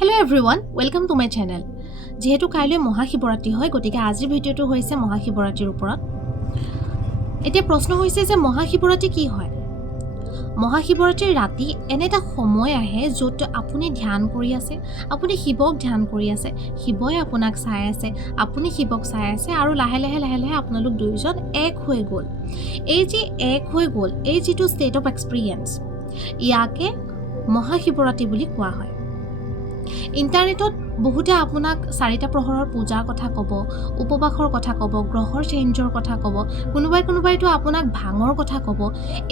Hello everyone, welcome to my channel. যেহেতু কাইলৈ মহাশিৱৰাত্ৰি হয় গতিকে আজিৰ ভিডিঅটো হৈছে মহাশিৱৰাত্ৰিৰ ওপৰত। এতিয়া প্ৰশ্ন হৈছে যে মহাশিৱৰাত্ৰি কি হয়? মহাশিৱৰাত্ৰিৰ ৰাতি এনে এটা সময় আহে য'ত আপুনি ধ্যান কৰি আছে, আপুনি শিৱক ধ্যান কৰি আছে, শিৱই আপোনাক চাই আছে, আপুনি শিৱক চাই আছে আৰু লাহে লাহে আপোনালোক দুইজন এক হৈ গ'ল। এই যে এক হৈ গ'ল, এই যিটো ষ্টেট অফ এক্সপিৰিয়েঞ্চ, ইয়াকে মহাশিৱৰাত্ৰি বুলি কোৱা হয়। ইণ্টাৰনেটত বহুতে আপোনাক 4টা প্ৰহৰৰ পূজাৰ কথা ক'ব, উপবাসৰ কথা ক'ব, গ্ৰহৰ চেঞ্জৰ কথা ক'ব, কোনোবাইতো আপোনাক ভাঙৰ কথা ক'ব।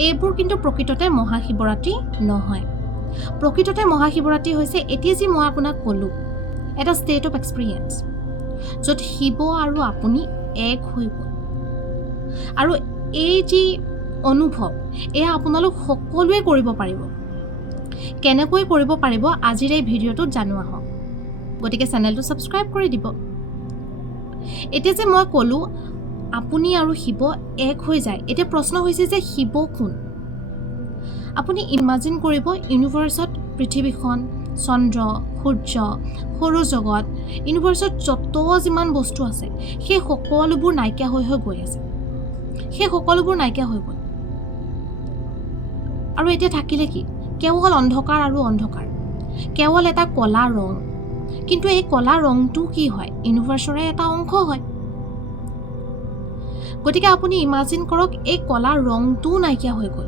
এইবোৰ কিন্তু প্ৰকৃততে মহাশিৱৰাত্ৰি নহয়। প্ৰকৃততে মহাশিৱৰাত্ৰি হৈছে এতিয়া যি মই আপোনাক ক'লোঁ, এটা ষ্টেট অফ এক্সপিৰিয়েঞ্চ য'ত শিৱ আৰু আপুনি এক হৈ গ'ল। আৰু এই যি অনুভৱ এয়া আপোনালোক সকলোৱে কৰিব পাৰিব। কেনেকৈ কৰিব পাৰিব আজিৰ এই ভিডিঅ'টোত জানোৱা হওক। গতিকে চেনেলটো ছাবস্ক্ৰাইব কৰি দিব। এতিয়া যে মই ক'লোঁ আপুনি আৰু শিৱ এক হৈ যায়, এতিয়া প্ৰশ্ন হৈছে যে শিৱ কোন? আপুনি ইমাজিন কৰিব ইউনিভাৰ্চত পৃথিৱীখন, চন্দ্ৰ, সূৰ্য, সৌৰজগত, ইউনিভাৰ্চত যত যিমান বস্তু আছে সেই সকলোবোৰ নাইকিয়া হৈ গৈ আছে। সেই সকলোবোৰ নাইকিয়া হৈ গ'ল। আৰু এতিয়া থাকিলে কি? কেৱল অন্ধকাৰ আৰু অন্ধকাৰ, কেৱল এটা ক'লা ৰং। কিন্তু এই ক'লা ৰংটো কি হয়? ইউনিভাৰ্চৰে এটা অংশ হয়। গতিকে আপুনি ইমাজিন কৰক এই ক'লা ৰংটোও নাইকিয়া হৈ গ'ল।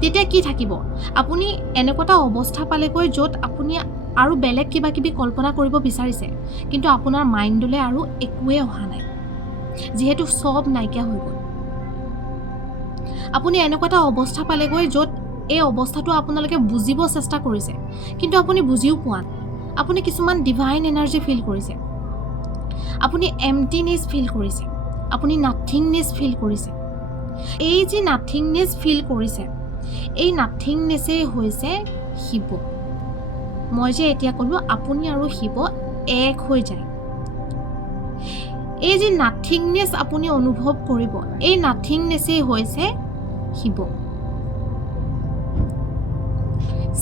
তেতিয়া কি থাকিব? আপুনি এনেকুৱা এটা অৱস্থা পালেগৈ য'ত আপুনি আৰু বেলেগ কিবা কিবি কল্পনা কৰিব বিচাৰিছে, কিন্তু আপোনাৰ মাইণ্ডলৈ আৰু একোৱে অহা নাই, যিহেতু চব নাইকিয়া হৈ গ'ল। আপুনি এনেকুৱা এটা অৱস্থা পালেগৈ য'ত এই অৱস্থাটো আপোনালোকে বুজিব চেষ্টা কৰিছে, কিন্তু আপুনি বুজিও পোৱা নাই। আপুনি কিছুমান ডিভাইন এনাৰ্জি ফিল কৰিছে, আপুনি এমটিনেছ ফিল কৰিছে, আপুনি নাথিংনেছ ফিল কৰিছে। এই যি নাথিংনেছ ফিল কৰিছে, এই নাথিংনেছেই হৈছে শিৱ। মই যে এতিয়া ক'লোঁ আপুনি আৰু শিৱ এক হৈ যায়। এই যি নাথিংনেছ আপুনি অনুভৱ কৰিব, এই নাথিংনেছেই হৈছে শিৱ।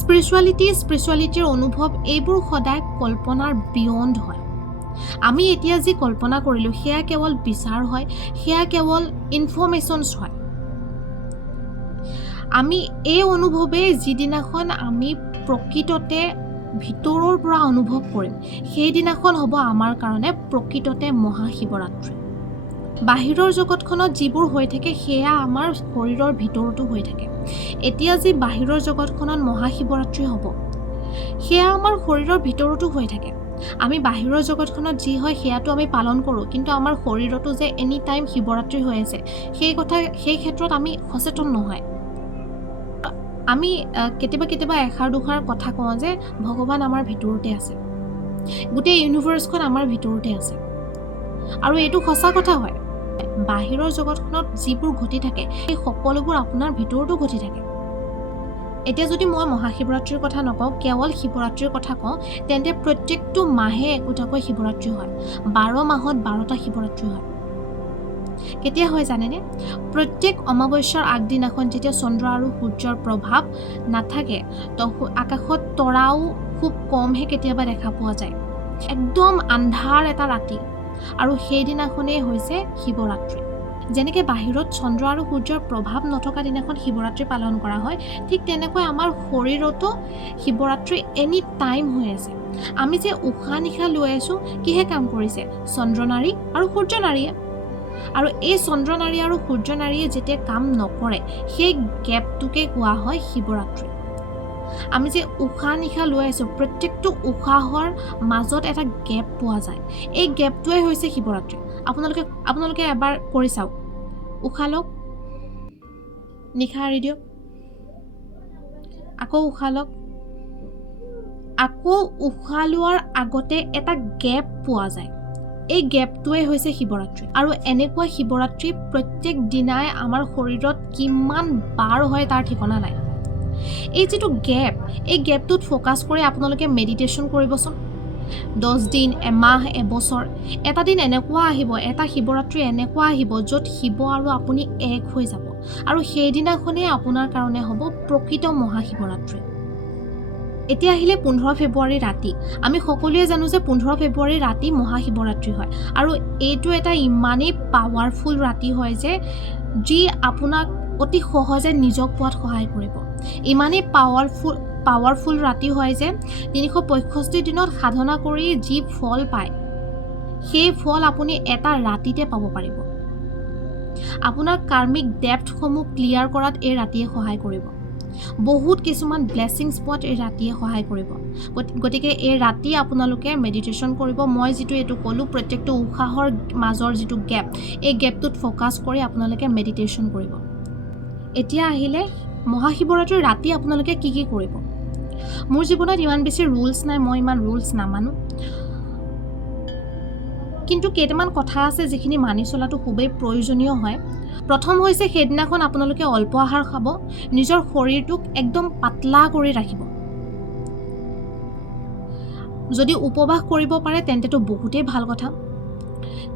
স্পিৰিচুৱেলিটিৰ অনুভৱ এইবোৰ সদায় কল্পনাৰ বিয়ণ্ড হয়। আমি এতিয়া যি কল্পনা কৰিলোঁ সেয়া কেৱল বিচাৰ হয়, সেয়া কেৱল ইনফৰ্মেশ্যনছ হয়। আমি এই অনুভৱে যিদিনাখন আমি প্ৰকৃততে ভিতৰৰ পৰা অনুভৱ কৰিম, সেইদিনাখন হ'ব আমাৰ কাৰণে প্ৰকৃততে মহাশিৱৰাত্ৰি। বাহিৰৰ জগতখনত যিবোৰ হৈ থাকে সেয়া আমাৰ শৰীৰৰ ভিতৰতো হৈ থাকে। এতিয়া যি বাহিৰৰ জগতখনত মহাশিৱৰাত্ৰি হ'ব, সেয়া আমাৰ শৰীৰৰ ভিতৰতো হৈ থাকে। আমি বাহিৰৰ জগতখনত যি হয় সেয়াটো আমি পালন কৰোঁ, কিন্তু আমাৰ শৰীৰতো যে এনি টাইম শিৱৰাত্ৰি হৈ আছে সেই ক্ষেত্ৰত আমি সচেতন নহয়। আমি কেতিয়াবা এষাৰ দুষাৰ কথা কওঁ যে ভগৱান আমাৰ ভিতৰতে আছে, গোটেই ইউনিভাৰ্চখন আমাৰ ভিতৰতে আছে। আৰু এইটো সঁচা কথা হয়। বাহিৰৰ জগতখনত যিবোৰ ঘটি থাকে সেই সকলোবোৰ আপোনাৰ ভিতৰতো ঘটি থাকে। এতিয়া যদি মই মহাশিৱৰাত্ৰিৰ কথা নকওঁ, কেৱল শিৱৰাত্ৰিৰ কথা কওঁ, তেন্তে প্ৰত্যেকটো মাহে একোটাকৈ শিৱৰাত্ৰি হয়। 12 মাহত 12টা শিৱৰাত্ৰি হয়। কেতিয়া হয় জানেনে? প্ৰত্যেক অমাৱস্যাৰ আগদিনাখন যেতিয়া চন্দ্ৰ আৰু সূৰ্যৰ প্ৰভাৱ নাথাকে, তো আকাশত তৰাও খুব কমহে কেতিয়াবা দেখা পোৱা যায়। একদম আন্ধাৰ এটা ৰাতি, আৰু সেইদিনাখনেই হৈছে শিৱৰাত্ৰি। যেনেকৈ বাহিৰত চন্দ্ৰ আৰু সূৰ্যৰ প্ৰভাৱ নথকা দিনাখন শিৱৰাত্ৰি পালন কৰা হয়, ঠিক তেনেকৈ আমাৰ শৰীৰতো শিৱৰাত্ৰি এনি টাইম হৈ আছে। আমি যে উশাহ নিশাহ লৈ আছোঁ, কিহে কাম কৰিছে? চন্দ্ৰনাৰী আৰু সূৰ্যনাৰীয়ে। আৰু এই চন্দ্ৰনাৰী আৰু সূৰ্যনাৰীয়ে যেতিয়া কাম নকৰে, সেই গেপটোকে কোৱা হয় শিৱৰাত্ৰি। আমি যে উশাহ নিশাহ লৈ আছোঁ, প্ৰত্যেকটো উশাহৰ মাজত এটা গেপ পোৱা যায়। এই গেপটোৱে হৈছে শিৱৰাত্ৰি। আপোনালোকে এবাৰ কৰি চাওক। উশাহ লওক, নিশাহ এৰি দিয়ক, আকৌ উশাহ লওক, আকৌ উশাহ লোৱাৰ আগতে এটা গেপ পোৱা যায়। এই গেপটোৱে হৈছে শিৱৰাত্ৰি। আৰু এনেকুৱা শিৱৰাত্ৰি প্ৰত্যেক দিনাই আমাৰ শৰীৰত কিমান বাৰ হয় তাৰ ঠিকনা নাই। এই যিটো গেপ, এই গেপটোত ফ'কাছ কৰি আপোনালোকে মেডিটেশ্যন কৰিবচোন। 10 দিন, এমাহ, এবছৰ, এটা দিন এনেকুৱা আহিব, এটা শিৱৰাত্ৰি এনেকুৱা আহিব য'ত শিৱ আৰু আপুনি এক হৈ যাব। আৰু সেইদিনাখনেই আপোনাৰ কাৰণে হ'ব প্ৰকৃত মহাশিৱৰাত্ৰি। এতিয়া আহিলে 15 ফেব্ৰুৱাৰী ৰাতি। আমি সকলোৱে জানো যে 15 ফেব্ৰুৱাৰী ৰাতি মহাশিৱৰাত্ৰি হয় আৰু এইটো এটা ইমানেই পাৱাৰফুল ৰাতি হয় যে যি আপোনাক অতি সহজে নিজক পোৱাত সহায় কৰিব। ইমানেই পাৱাৰফুল ৰাতি হয় যে 365 দিনত সাধনা কৰি যি ফল পায় সেই ফল আপুনি এটা ৰাতিতে পাব পাৰিব। আপোনাৰ কাৰ্মিক ডেপ্থসমূহ ক্লিয়াৰ কৰাত এই ৰাতিয়ে সহায় কৰিব। বহুত কিছুমান ব্লেছিংছ পোৱাত এই ৰাতিয়ে সহায় কৰিব। গতিকে এই ৰাতি আপোনালোকে মেডিটেশ্যন কৰিব। মই যিটো এইটো ক'লোঁ প্ৰত্যেকটো উশাহৰ মাজৰ যিটো গেপ, এই গেপটোত ফ'কাছ কৰি আপোনালোকে মেডিটেশ্যন কৰিব। এতিয়া আহিলে মহাশিৱৰাত্ৰিৰ ৰাতি আপোনালোকে কি কি কৰিব। মোৰ জীৱনত ইমান বেছি ৰুলছ নাই, মই ইমান ৰুলছ নামানো, কিন্তু কেইটামান কথা আছে যিখিনি মানি চলাটো খুবেই প্ৰয়োজনীয় হয়। প্ৰথম হৈছে সেইদিনাখন আপোনালোকে অল্প আহাৰ খাব, নিজৰ শৰীৰটোক একদম পাতলা কৰি ৰাখিব। যদি উপবাস কৰিব পাৰে তেন্তেতো বহুতেই ভাল কথা,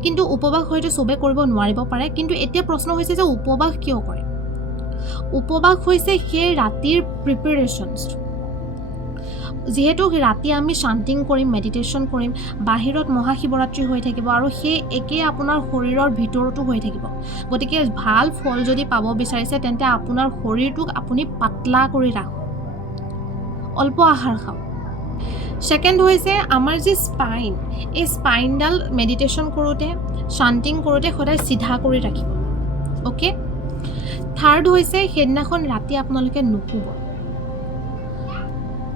কিন্তু উপবাস হয়তো চবে কৰিব নোৱাৰিব পাৰে। কিন্তু এতিয়া প্ৰশ্ন হৈছে যে উপবাস কিয় কৰে। উপবাস হৈছে সেই ৰাতিৰ প্ৰিপেৰেশ্যনছ। যিহেতু ৰাতি আমি শান্তিং কৰিম, মেডিটেশ্যন কৰিম, বাহিৰত মহাশিৱৰাত্ৰি হৈ থাকিব আৰু সেই একেই আপোনাৰ শৰীৰৰ ভিতৰতো হৈ থাকিব। গতিকে ভাল ফল যদি পাব বিচাৰিছে তেন্তে আপোনাৰ শৰীৰটোক আপুনি পাতলা কৰি ৰাখক, অল্প আহাৰ খাওক। ছেকেণ্ড হৈছে আমাৰ যি স্পাইন, এই স্পাইনডাল মেডিটেশ্যন কৰোঁতে, শান্তিং কৰোঁতে সদায় চিধা কৰি ৰাখিব। অ'কে। থাৰ্ড হৈছে সেইদিনাখন ৰাতি আপোনালোকে নুশুব।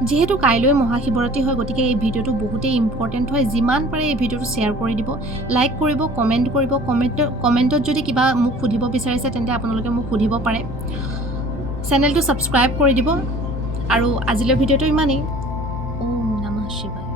যিহেতু কাইলৈ মহাশিৱৰাত্ৰি হয় গতিকে এই ভিডিঅ'টো বহুতেই ইম্পৰ্টেণ্ট হয়। যিমান পাৰে এই ভিডিঅ'টো শ্বেয়াৰ কৰি দিব, লাইক কৰিব, কমেণ্ট কৰিব। কমেণ্টত যদি কিবা মোক সুধিব বিচাৰিছে তেন্তে আপোনালোকে মোক সুধিব পাৰে। চেনেলটো ছাবস্ক্ৰাইব কৰি দিব আৰু আজিলৈ ভিডিঅ'টো ইমানেই। ওম নমঃ শিৱায়।